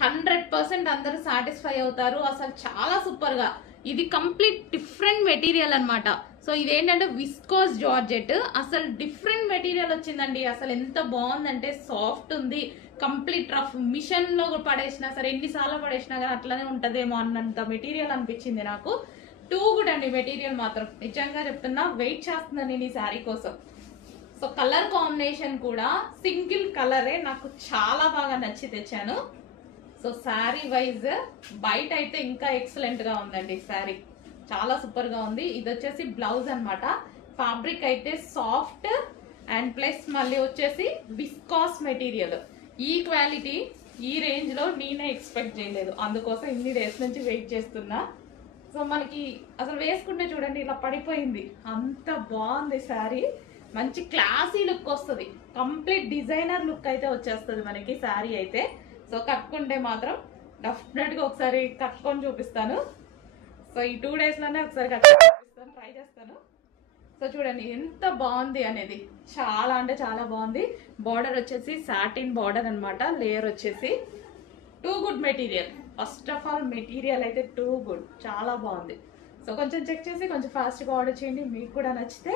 100% అందరూ సాటిస్ఫై అవుతారు. అసలు చాలా సూపర్ గా ఇది కంప్లీట్ డిఫరెంట్ మెటీరియల్ అన్నమాట. సో ఇదేంటంటే విస్కోస్ జార్జెట్, అసలు డిఫరెంట్ మెటీరియల్ వచ్చిందండి. అసలు ఎంత బాగుందంటే సాఫ్ట్ ఉంది, కంప్లీట్ రఫ్, మిషన్ లో పడేసినా సరే ఎన్నిసార్లు పడేసినా కానీ అట్లనే ఉంటదేమో అన్నంత మెటీరియల్ అనిపించింది నాకు. టూ గుడ్ అండి మెటీరియల్ మాత్రం, నిజంగా చెప్తున్నా. వెయిట్ చేస్తున్నాను నేను ఈ శారీ కోసం. సో కలర్ కాంబినేషన్ కూడా సింగిల్ కలరే నాకు చాలా బాగా నచ్చి తెచ్చాను. సో శారీ వైజ్ బయట అయితే ఇంకా ఎక్సలెంట్ గా ఉందండి. శారీ చాలా సూపర్ గా ఉంది. ఇది వచ్చేసి బ్లౌజ్ అన్నమాట. ఫ్యాబ్రిక్ అయితే సాఫ్ట్ అండ్ ప్లస్ మళ్ళీ వచ్చేసి విస్కాస్ మెటీరియల్. ఈ క్వాలిటీ ఈ రేంజ్ లో నేనే ఎక్స్పెక్ట్ చేయలేదు, అందుకోసం ఇన్ని డేస్ నుంచి వెయిట్ చేస్తున్నా. సో మనకి అసలు వేసుకుంటే చూడండి ఇలా పడిపోయింది, అంత బాగుంది శారీ. మంచి క్లాసీ లుక్ వస్తుంది, కంప్లీట్ డిజైనర్ లుక్ అయితే వచ్చేస్తుంది మనకి శారీ అయితే. సో కట్టుకుంటే మాత్రం డెఫినెట్ గా ఒకసారి కట్టుకొని చూపిస్తాను. సో ఈ 2 days లోనే ఒకసారి కట్టుకొని చూపిస్తాను, ట్రై చేస్తాను. సో చూడండి ఎంత బాగుంది అనేది, చాలా అంటే చాలా బాగుంది. బార్డర్ వచ్చేసి సాటిన్ బార్డర్ అన్నమాట. లేయర్ వచ్చేసి too good material. First of all material అయితే టూ గుడ్, చాలా బాగుంది. సో కొంచెం చెక్ చేసి కొంచెం ఫాస్ట్గా ఆర్డర్ చేయండి, మీకు కూడా నచ్చితే